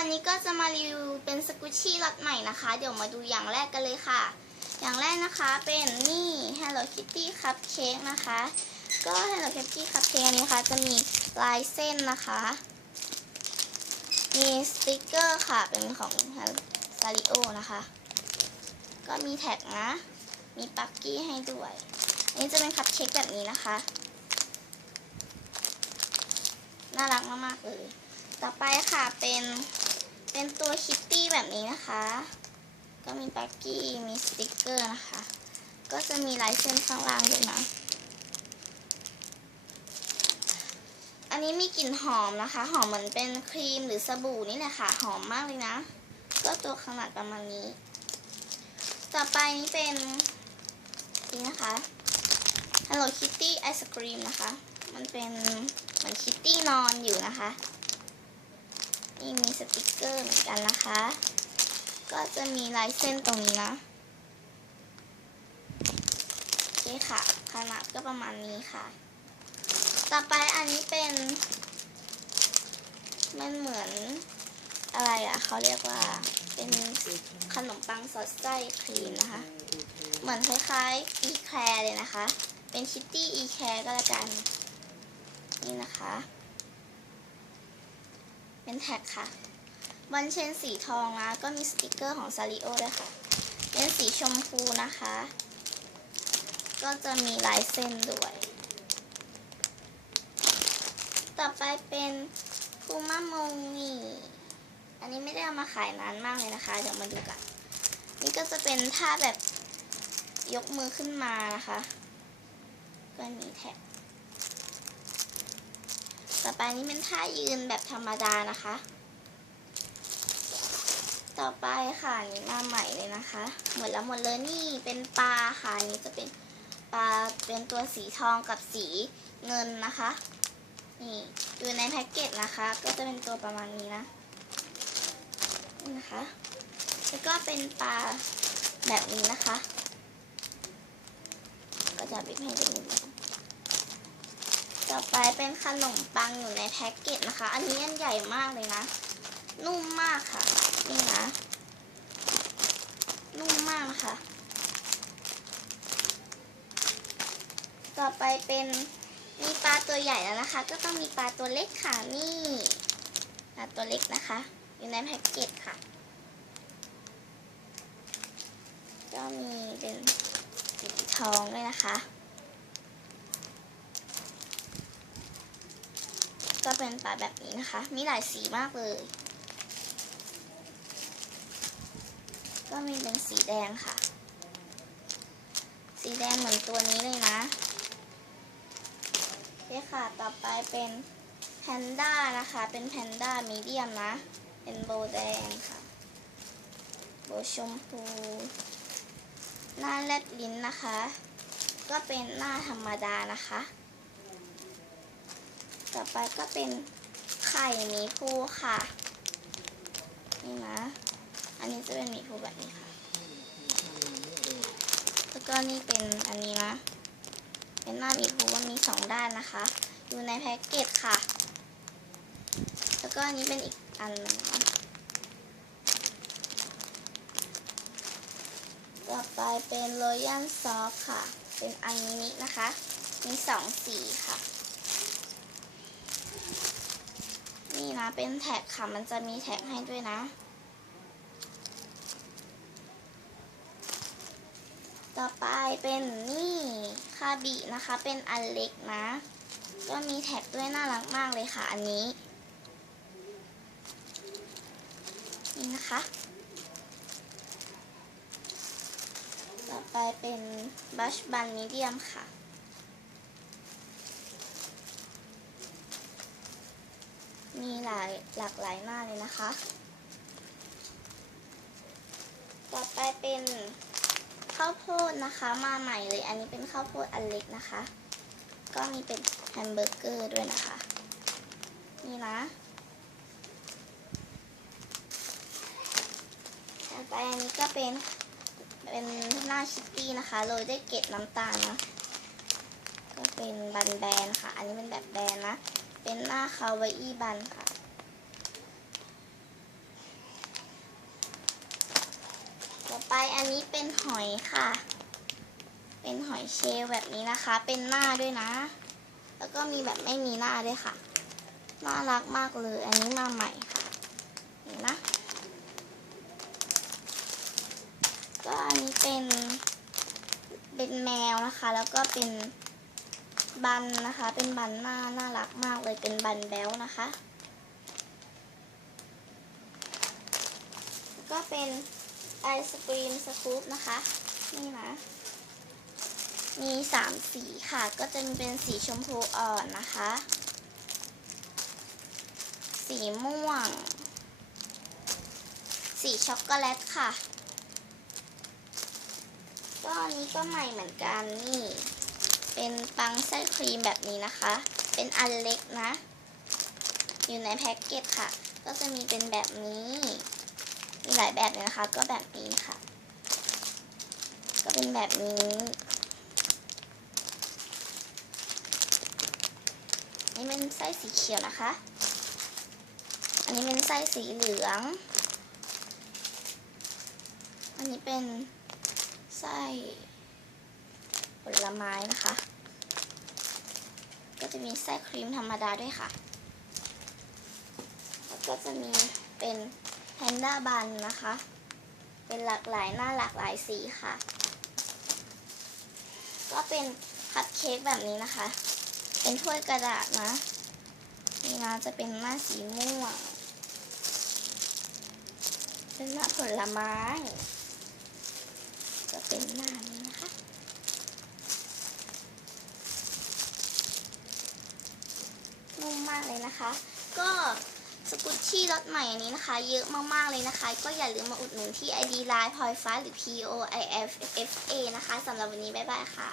วันนี้ก็จะมารีวิวเป็นสกุชชี่ล็อตใหม่นะคะ เดี๋ยวมาดูอย่างแรกกันเลยค่ะ อย่างแรกนะคะเป็นนี่ Hello Kitty Cupcake นะคะ ก็ Hello Kitty Cupcake อันนี้นะคะจะมีลายเส้นนะคะ มีสติกเกอร์ค่ะ เป็นของซาริโอนะคะ ก็มีแท็กนะ มีปักกี้ให้ด้วย อันนี้จะเป็นคัพเค้กแบบนี้นะคะ น่ารักมากๆเลยต่อไปค่ะเป็น เป็นตัวคิตตี้แบบนี้นะคะ ก็มีปักกี้ มีสติกเกอร์นะคะ ก็จะมีลายเส้นข้างล่างด้วยนะ อันนี้มีกลิ่นหอมนะคะ หอมเหมือนเป็นครีมหรือสบู่นี่แหละค่ะ หอมมากเลยนะ ก็ตัวขนาดประมาณนี้ ต่อไปนี้เป็นนี่นะคะ Hello Kitty Ice Cream นะคะ มันเป็นเหมือนคิตตี้นอนอยู่นะคะ นี่มีสติก เกอร์เหมือนกันนะคะ ก็จะมีลายเส้นตรงนี้นะโอเคค่ะ ขนาดก็ประมาณนี้ค่ะ ต่อไปอันนี้เป็นมันเหมือนอะไรอะ่ะเขาเรียกว่าเป็นขนมปังซอสไส้ครีมนะคะ เหมือนคล้ายๆอีแคร์เลยนะคะ เป็นคิตตี้อีแคร์ก็แล้วกัน นี่นะคะ เป็นแท็กค่ะ วันเชนสีทองนะ ก็มีสติกเกอร์ของซาริโอด้วยค่ะ เป็นสีชมพูนะคะ ก็จะมีลายเส้นด้วย ต่อไปเป็นพูม่ามงนี่อันนี้ไม่ได้เอามาขายนานมากเลยนะคะ เดี๋ยวมาดูกัน นี่ก็จะเป็นท่าแบบยกมือขึ้นมานะคะ ก็มีแท็กต่อไปนี้เป็นท่ายืนแบบธรรมดานะคะ ต่อไปค่ะนนี้มาใหม่เลยนะคะ หมดแล้วหมดเลยนี่เป็นปลาค่ะนนี้จะเป็นปลาเป็นตัวสีทองกับสีเงินนะคะ นี่อยู่ในแพ็กเกจนะคะ ก็จะเป็นตัวประมาณนี้นะนี่นะคะ แล้วก็เป็นปลาแบบนี้นะคะ ก็จะบิดให้ดูนิดนึงต่อไปเป็นขนมปังอยู่ในแพ็กเกจนะคะ อันนี้อันใหญ่มากเลยนะ นุ่มมากค่ะ นี่นะ นุ่มมากนะคะต่อไปเป็นมีปลาตัวใหญ่แล้วนะคะ ก็ต้องมีปลาตัวเล็กค่ะ นี่ปลาตัวเล็กนะคะ อยู่ในแพ็กเกจค่ะ ก็มีเป็นสีทองด้วยนะคะ ก็เป็นปลาแบบนี้นะคะ มีหลายสีมากเลย มีเป็นสีแดงค่ะ สีแดงเหมือนตัวนี้เลยนะโอเคค่ะ ต่อไปเป็นแพนด้านะคะ เป็นแพนด้ามีเดียมนะ เป็นโบแดงค่ะ โบชมพู หน้าแลบลิ้นนะคะ ก็เป็นหน้าธรรมดานะคะ ต่อไปก็เป็นไข่มีภูค่ะ นี่นะ อันนี้จะเป็นหมีภูแบบนี้ค่ะ แล้วก็นี่เป็นอันนี้นะ เป็นหน้าหมีภูมันมีสองด้านนะคะ อยู่ในแพ็กเกจค่ะ แล้วก็อันนี้เป็นอีกอันนึงนะต่อไปเป็นโรยัลซอฟค่ะ เป็นอันนี้นะคะ มีสองสีค่ะ นี่นะ เป็นแท็กค่ะ มันจะมีแท็กให้ด้วยนะ ต่อไปเป็นนี่คาบินะคะ เป็นอันเล็กนะ ก็มีแท็กด้วยน่ารักมากเลยค่ะอันนี้ นี่นะคะ ต่อไปเป็นบัชบันมีเดียมค่ะมีหลายหลากหลายมากเลยนะคะ ต่อไปเป็น ข้าวโพดนะคะมาใหม่เลย อันนี้เป็นข้าวโพดอันเล็กนะคะ ก็มีเป็นแฮมเบอร์เกอร์ด้วยนะคะ นี่นะต่อไปอันนี้ก็เป็นเป็นหน้าคิตตี้นะคะโรยด้วยเกล็ดน้ำตาลนะก็เป็นบันแบนค่ะ อันนี้เป็นแบบแบนนะ เป็นหน้าคาวาอี้บันค่ะ ไปอันนี้เป็นหอยค่ะ เป็นหอยเชลล์แบบนี้นะคะ เป็นหน้าด้วยนะ แล้วก็มีแบบไม่มีหน้าด้วยค่ะ น่ารักมากเลย อันนี้มาใหม่ค่ะเห็นนะ ก็อันนี้เป็น เป็นแมวนะคะ แล้วก็เป็นบันนะคะ เป็นบันหน้าน่ารักมากเลย เป็นบันแบลนะคะ ก็เป็น ไอศกรีมสกู๊ปนะคะ นี่นะ มีสามสีค่ะ ก็จะมีเป็นสีชมพูอ่อนนะคะ สีม่วง สีช็อกโกแลตค่ะ ก็อันนี้ก็ใหม่เหมือนกันนี่ เป็นปังไส้ครีมแบบนี้นะคะ เป็นอันเล็กนะ อยู่ในแพ็กเกจค่ะ ก็จะมีเป็นแบบนี้ มีหลายแบบเลยนะคะ ก็แบบนี้ค่ะ ก็เป็นแบบนี้ นี่เป็นไส้สีเขียวนะคะ อันนี้เป็นไส้สีเหลือง อันนี้เป็นไส้ผลไม้นะคะ ก็จะมีไส้ครีมธรรมดาด้วยค่ะ แล้วก็จะมีเป็น นด้าบันนะคะ เป็นหลากหลายหน้าหลากหลายสีค่ะ ก็เป็นคัพเค้กแบบนี้นะคะ เป็นถ้วยกระดาษนะ นี่นะจะเป็นหน้าสีม่วง เป็นหน้าผลไม้ จะเป็นหน้านี้นะคะนุ่มมากเลยนะคะ ก็ สกุชชี่รสใหม่อันนี้นะคะ เยอะมากๆเลยนะคะ ก็อย่าลืมมาอุดหนุนที่ ID Line พลอยฟ้าหรือ P O I F F A นะคะสำหรับวันนี้ บ๊ายบายค่ะ